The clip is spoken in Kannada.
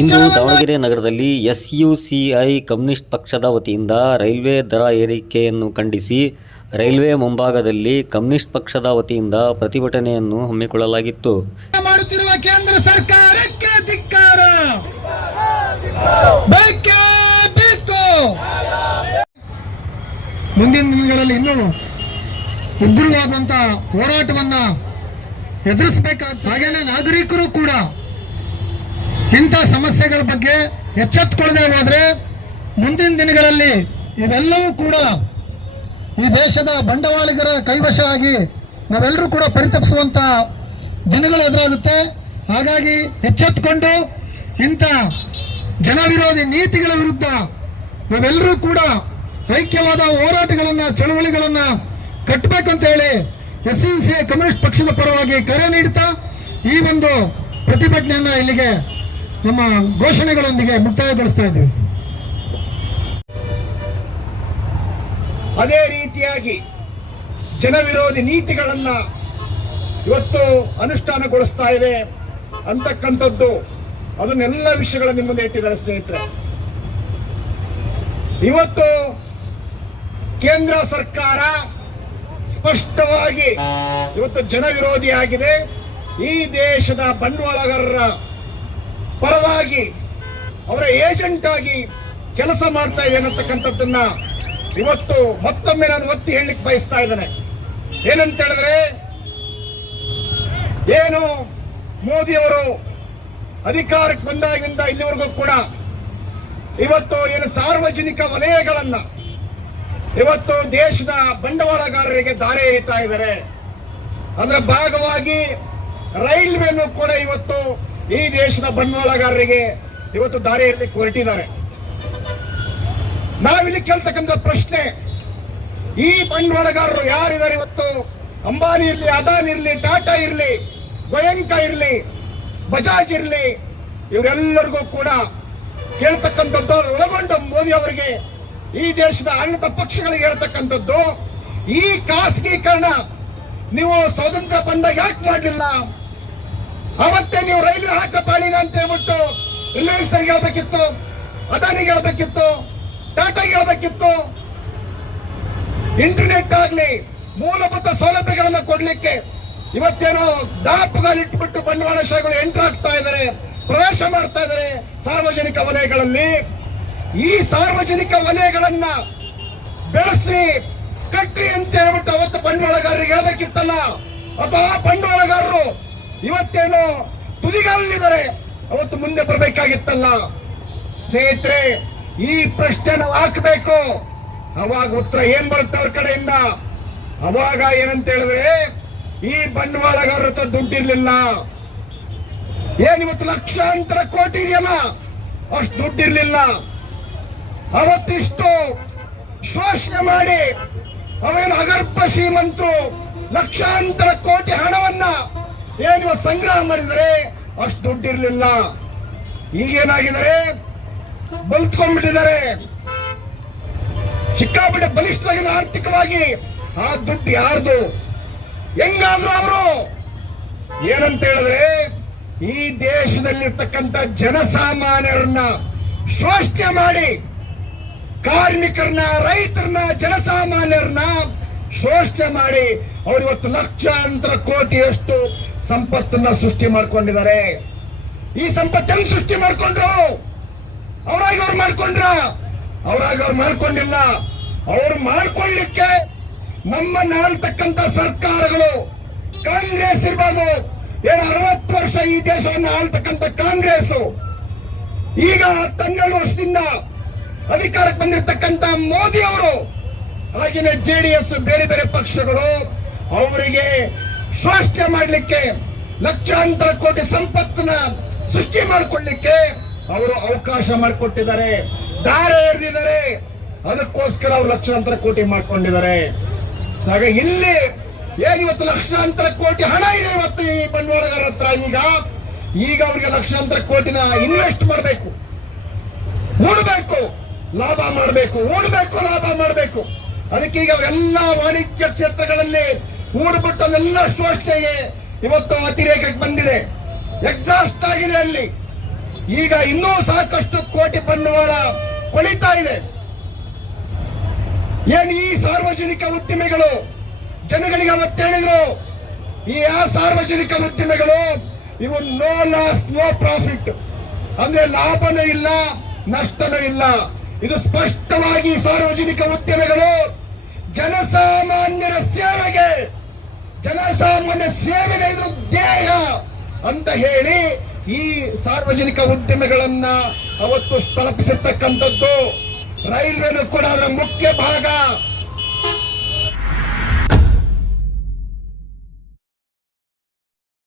ಇಂದು ದಾವಣಗೆರೆ ನಗರದಲ್ಲಿ ಎಸ್ಯುಸಿಐ ಕಮ್ಯುನಿಸ್ಟ್ ಪಕ್ಷದ ವತಿಯಿಂದ ರೈಲ್ವೆ ದರ ಏರಿಕೆಯನ್ನು ಖಂಡಿಸಿ ರೈಲ್ವೆ ಮುಂಭಾಗದಲ್ಲಿ ಕಮ್ಯುನಿಸ್ಟ್ ಪಕ್ಷದ ವತಿಯಿಂದ ಪ್ರತಿಭಟನೆಯನ್ನು ಹಮ್ಮಿಕೊಳ್ಳಲಾಗಿತ್ತು. ಮಾಡುತ್ತಿರುವ ಕೇಂದ್ರ ಸರ್ಕಾರಕ್ಕೆ ಧಿಕ್ಕಾರ. ಮುಂದಿನ ದಿನಗಳಲ್ಲಿ ಇನ್ನೂ ಉಗ್ರವಾದಂತ ಹೋರಾಟವನ್ನ ಎದುರಿಸಬೇಕಾದ ಹಾಗೇನೆ ನಾಗರಿಕರು ಕೂಡ ಇಂಥ ಸಮಸ್ಯೆಗಳ ಬಗ್ಗೆ ಎಚ್ಚೆತ್ತುಕೊಳ್ಳದೆ ಹೋದ್ರೆ ಮುಂದಿನ ದಿನಗಳಲ್ಲಿ ಇವೆಲ್ಲವೂ ಕೂಡ ಈ ದೇಶದ ಬಂಡವಾಳಿಗರ ಕೈವಶ ಆಗಿ ನಾವೆಲ್ಲರೂ ಕೂಡ ಪರಿತಪಿಸುವಂತ ದಿನಗಳು ಎದುರಾಗುತ್ತೆ. ಹಾಗಾಗಿ ಎಚ್ಚೆತ್ತುಕೊಂಡು ಇಂಥ ಜನವಿರೋಧಿ ನೀತಿಗಳ ವಿರುದ್ಧ ನಾವೆಲ್ಲರೂ ಕೂಡ ಐಕ್ಯವಾದ ಹೋರಾಟಗಳನ್ನ ಚಳವಳಿಗಳನ್ನ ಕಟ್ಟಬೇಕಂತ ಹೇಳಿ ಎಸ್ಯುಸಿಐ ಕಮ್ಯುನಿಸ್ಟ್ ಪಕ್ಷದ ಪರವಾಗಿ ಕರೆ ನೀಡುತ್ತಾ ಈ ಒಂದು ಪ್ರತಿಭಟನೆಯನ್ನ ಇಲ್ಲಿಗೆ ನಮ್ಮ ಘೋಷಣೆಗಳೊಂದಿಗೆ ಮುಕ್ತಾಯಗೊಳಿಸ್ತಾ ಇದ್ದೀವಿ. ಅದೇ ರೀತಿಯಾಗಿ ಜನವಿರೋಧಿ ನೀತಿಗಳನ್ನ ಇವತ್ತು ಅನುಷ್ಠಾನಗೊಳಿಸ್ತಾ ಇದೆ ಅಂತಕ್ಕಂಥದ್ದು ಅದನ್ನೆಲ್ಲ ವಿಷಯಗಳ ನಿಮ್ಮ ಮುಂದೆ ಇಟ್ಟಿದ್ದಾರೆ ಸ್ನೇಹಿತರೆ. ಇವತ್ತು ಕೇಂದ್ರ ಸರ್ಕಾರ ಸ್ಪಷ್ಟವಾಗಿ ಇವತ್ತು ಜನವಿರೋಧಿಯಾಗಿದೆ. ಈ ದೇಶದ ಬಂಡವಾಳಗಾರರ ಪರವಾಗಿ ಅವರ ಏಜೆಂಟ್ ಆಗಿ ಕೆಲಸ ಮಾಡ್ತಾ ಇದೆ ಅನ್ನತಕ್ಕಂಥದ್ದನ್ನ ಇವತ್ತು ಮತ್ತೊಮ್ಮೆ ನಾನು ಒತ್ತಿ ಹೇಳಲಿಕ್ಕೆ ಬಯಸ್ತಾ ಇದ್ದೇನೆ. ಏನಂತ ಹೇಳಿದ್ರೆ, ಏನು ಮೋದಿ ಅವರು ಅಧಿಕಾರಕ್ಕೆ ಬಂದಾಗಿಂದ ಇಲ್ಲಿವರೆಗೂ ಕೂಡ ಇವತ್ತು ಏನು ಸಾರ್ವಜನಿಕ ವಲಯಗಳನ್ನ ಇವತ್ತು ದೇಶದ ಬಂಡವಾಳಗಾರರಿಗೆ ದಾರಿ ಎರಿತಾ ಇದ್ದಾರೆ. ಅದರ ಭಾಗವಾಗಿ ರೈಲ್ವೆನೂ ಕೂಡ ಇವತ್ತು ಈ ದೇಶದ ಬಂಡವಾಳಗಾರರಿಗೆ ಇವತ್ತು ದಾರಿ ಎರಿಲಿಕ್ಕೆ ಹೊರಟಿದ್ದಾರೆ. ನಾವಿಲ್ಲಿ ಕೇಳ್ತಕ್ಕಂಥ ಪ್ರಶ್ನೆ, ಈ ಬಂಡವಾಳಗಾರರು ಯಾರಿದ್ದಾರೆ ಇವತ್ತು? ಅಂಬಾನಿ ಇರ್ಲಿ, ಅದಾನಿ ಇರ್ಲಿ, ಟಾಟಾ ಇರ್ಲಿ, ಗೋಯಂಕ ಇರ್ಲಿ, ಬಜಾಜ್ ಇರ್ಲಿ, ಇವರೆಲ್ಲರಿಗೂ ಕೂಡ ಕೇಳ್ತಕ್ಕಂಥದ್ದು ಒಳಗೊಂಡು ಮೋದಿ ಅವರಿಗೆ ಈ ದೇಶದ ಆಡಳಿತ ಪಕ್ಷಗಳಿಗೆ ಹೇಳ್ತಕ್ಕಂಥದ್ದು, ಈ ಖಾಸಗೀಕರಣ ನೀವು ಸ್ವಾತಂತ್ರ್ಯ ಬಂದಾಗ ಯಾಕೆ ಮಾಡಲಿಲ್ಲ? ಅವತ್ತೇ ನೀವು ರೈಲ್ವೆ ಹಾಕಪಾಳಿನ ಅಂತ ಹೇಳ್ಬಿಟ್ಟು ರಿಲಯನ್ಸ್ ಹೇಳ್ಬೇಕಿತ್ತು, ಅದಾನಿಗೆ ಹೇಳ್ಬೇಕಿತ್ತು, ಟಾಟಾಗೆ ಹೇಳ್ಬೇಕಿತ್ತು. ಇಂಟರ್ನೆಟ್ ಆಗ್ಲಿ ಮೂಲಭೂತ ಸೌಲಭ್ಯಗಳನ್ನ ಕೊಡ್ಲಿಕ್ಕೆ ಇವತ್ತೇನೋ ದಾಪುಗಾಲಿಟ್ಬಿಟ್ಟು ಬಂಡವಾಳಶಾಹಿಗಳು ಎಂಟರ್ ಆಗ್ತಾ ಇದ್ದಾರೆ, ಪ್ರವೇಶ ಮಾಡ್ತಾ ಇದ್ದಾರೆ ಸಾರ್ವಜನಿಕ ವಲಯಗಳಲ್ಲಿ. ಈ ಸಾರ್ವಜನಿಕ ವಲಯಗಳನ್ನ ಬೆಳೆಸಿ ಕಟ್ಟಿ ಅಂತ ಹೇಳ್ಬಿಟ್ಟು ಅವತ್ತು ಬಂಡವಾಳಗಾರರಿಗೆ ಹೇಳ್ಬೇಕಿತ್ತಲ್ಲ. ಅಪ್ಪ ಬಂಡವಾಳಗಾರರು ಇವತ್ತೇನು ತುದಿಗಾಲಿದ್ದಾರೆ, ಅವತ್ತು ಮುಂದೆ ಬರಬೇಕಾಗಿತ್ತಲ್ಲ. ಸ್ನೇಹಿತರೆ, ಈ ಪ್ರಶ್ನೆ ನಾವು ಹಾಕಬೇಕು. ಅವಾಗ ಉತ್ತರ ಏನ್ ಬರುತ್ತೆ ಅವ್ರ ಕಡೆಯಿಂದ? ಅವಾಗ ಏನಂತ ಹೇಳಿದ್ರೆ, ಈ ಬಂಡವಾಳಗಾರರ ಹತ್ರ ದುಡ್ಡಿರ್ಲಿಲ್ಲ. ಏನಿವತ್ತು ಲಕ್ಷಾಂತರ ಕೋಟಿ ಇದೆಯಲ್ಲ, ಅಷ್ಟು ದುಡ್ಡಿರ್ಲಿಲ್ಲ. ಅವತ್ತಿಷ್ಟು ಶೋಷಣೆ ಮಾಡಿ ಅವೇನು ಅಗರ್ಭ ಶ್ರೀಮಂತರು ಲಕ್ಷಾಂತರ ಕೋಟಿ ಹಣವನ್ನ ಏನಿವ ಸಂಗ್ರಹ ಮಾಡಿದರೆ ಅಷ್ಟು ದುಡ್ಡಿರ್ಲಿಲ್ಲ. ಈಗೇನಾಗಿದ್ದಾರೆ? ಬಲ್ತ್ಕೊಂಡ್ಬಿಟ್ಟಿದ್ದಾರೆ, ಸಿಕ್ಕಾಪಟ್ಟೆ ಬಲಿಷ್ಠರಾಗಿದ್ದಾರೆ ಆರ್ಥಿಕವಾಗಿ. ಆ ದುಡ್ಡು ಯಾರ್ದು? ಹೆಂಗಾದ್ರು ಅವರು ಏನಂತ ಹೇಳಿದ್ರೆ, ಈ ದೇಶದಲ್ಲಿರ್ತಕ್ಕಂಥ ಜನಸಾಮಾನ್ಯರನ್ನ ಶೋಷಣೆ ಮಾಡಿ, ಕಾರ್ಮಿಕರನ್ನ, ರೈತರನ್ನ, ಜನಸಾಮಾನ್ಯರನ್ನ ಶೋಷಣೆ ಮಾಡಿ ಅವರು ಇವತ್ತು ಲಕ್ಷಾಂತರ ಕೋಟಿಯಷ್ಟು ಸಂಪತ್ತನ್ನ ಸೃಷ್ಟಿ ಮಾಡ್ಕೊಂಡಿದ್ದಾರೆ. ಈ ಸಂಪತ್ತು ಹೆಂಗ್ ಸೃಷ್ಟಿ ಮಾಡ್ಕೊಂಡ್ರು? ಅವರಾಗಿ ಅವ್ರು ಮಾಡ್ಕೊಂಡ್ರ? ಅವರಾಗಿ ಅವ್ರು ಮಾಡ್ಕೊಂಡಿಲ್ಲ. ಅವ್ರು ಮಾಡ್ಕೊಳ್ಳಿಕ್ಕೆ ನಮ್ಮನ್ನ ಆಳ್ತಕ್ಕಂಥ ಸರ್ಕಾರಗಳು, ಕಾಂಗ್ರೆಸ್ ಇರ್ಬೋದು, ಏನು 60 ವರ್ಷ ಈ ದೇಶವನ್ನು ಆಳ್ತಕ್ಕಂಥ ಕಾಂಗ್ರೆಸ್, ಈಗ 12 ವರ್ಷದಿಂದ ಅಧಿಕಾರಕ್ಕೆ ಬಂದಿರತಕ್ಕಂಥ ಮೋದಿ ಅವರು, ಹಾಗೆಯೇ ಜೆಡಿಎಸ್, ಬೇರೆ ಬೇರೆ ಪಕ್ಷಗಳು ಅವರಿಗೆ ಶೋಷಣೆ ಮಾಡಲಿಕ್ಕೆ, ಲಕ್ಷಾಂತರ ಕೋಟಿ ಸಂಪತ್ತನ್ನ ಸೃಷ್ಟಿ ಮಾಡಿಕೊಳ್ಳಿಕ್ಕೆ ಅವರು ಅವಕಾಶ ಮಾಡಿಕೊಟ್ಟಿದ್ದಾರೆ, ದಾರಿ ಎರೆದಿದ್ದಾರೆ. ಅದಕ್ಕೋಸ್ಕರ ಅವರು ಲಕ್ಷಾಂತರ ಕೋಟಿ ಮಾಡ್ಕೊಂಡಿದ್ದಾರೆ. ಹಾಗಾಗಿ ಇಲ್ಲಿ ಏನಿವತ್ತು ಲಕ್ಷಾಂತರ ಕೋಟಿ ಹಣ ಇದೆ ಇವತ್ತು ಈ ಬಂಡವಾಳಗಾರ ಹತ್ರ. ಈಗ ಅವರಿಗೆ ಲಕ್ಷಾಂತರ ಕೋಟಿನ ಇನ್ವೆಸ್ಟ್ ಮಾಡಬೇಕು, ಹೂಡಬೇಕು, ಲಾಭ ಮಾಡಬೇಕು, ಹೂಡಬೇಕು, ಲಾಭ ಮಾಡಬೇಕು. ಅದಕ್ಕೆ ಈಗ ಅವರೆಲ್ಲ ವಾಣಿಜ್ಯ ಕ್ಷೇತ್ರಗಳಲ್ಲಿ ಹೂಡ್ಬಿಟ್ಟು ಅಲ್ಲೆಲ್ಲ ಶೋಷಣೆಗೆ ಇವತ್ತು ಅತಿರೇಕಕ್ಕೆ ಬಂದಿದೆ, ಎಕ್ಸಾಸ್ಟ್ ಆಗಿದೆ. ಅಲ್ಲಿ ಈಗ ಇನ್ನೂ ಸಾಕಷ್ಟು ಕೋಟಿ ಬಂಡವಾಳ ಕೊಳಿತಾ ಇದೆ. ಏನು ಈ ಸಾರ್ವಜನಿಕ ಉದ್ದಿಮೆಗಳು ಜನಗಳಿಗೆ ಅವತ್ತು ಹೇಳಿದ್ರು, ಈ ಸಾರ್ವಜನಿಕ ಉದ್ದಿಮೆಗಳು ಇವು ನೋ ಲಾಸ್ ನೋ ಪ್ರಾಫಿಟ್, ಅಂದ್ರೆ ಲಾಭನೂ ಇಲ್ಲ ನಷ್ಟನೂ ಇಲ್ಲ. ಇದು ಸ್ಪಷ್ಟವಾಗಿ ಸಾರ್ವಜನಿಕ ಉದ್ಯಮಗಳು ಜನಸಾಮಾನ್ಯರ ಸೇವೆಗೆ, ಜನಸಾಮಾನ್ಯ ಸೇವೆಗೆ ಇದ್ರ ಧ್ಯೇಯ ಅಂತ ಹೇಳಿ ಈ ಸಾರ್ವಜನಿಕ ಉದ್ಯಮಗಳನ್ನ ಅವತ್ತು ತಲುಪಿಸಿರ್ತಕ್ಕಂಥದ್ದು. ರೈಲ್ವೆನೂ ಕೂಡ ಅದರ ಮುಖ್ಯ ಭಾಗ.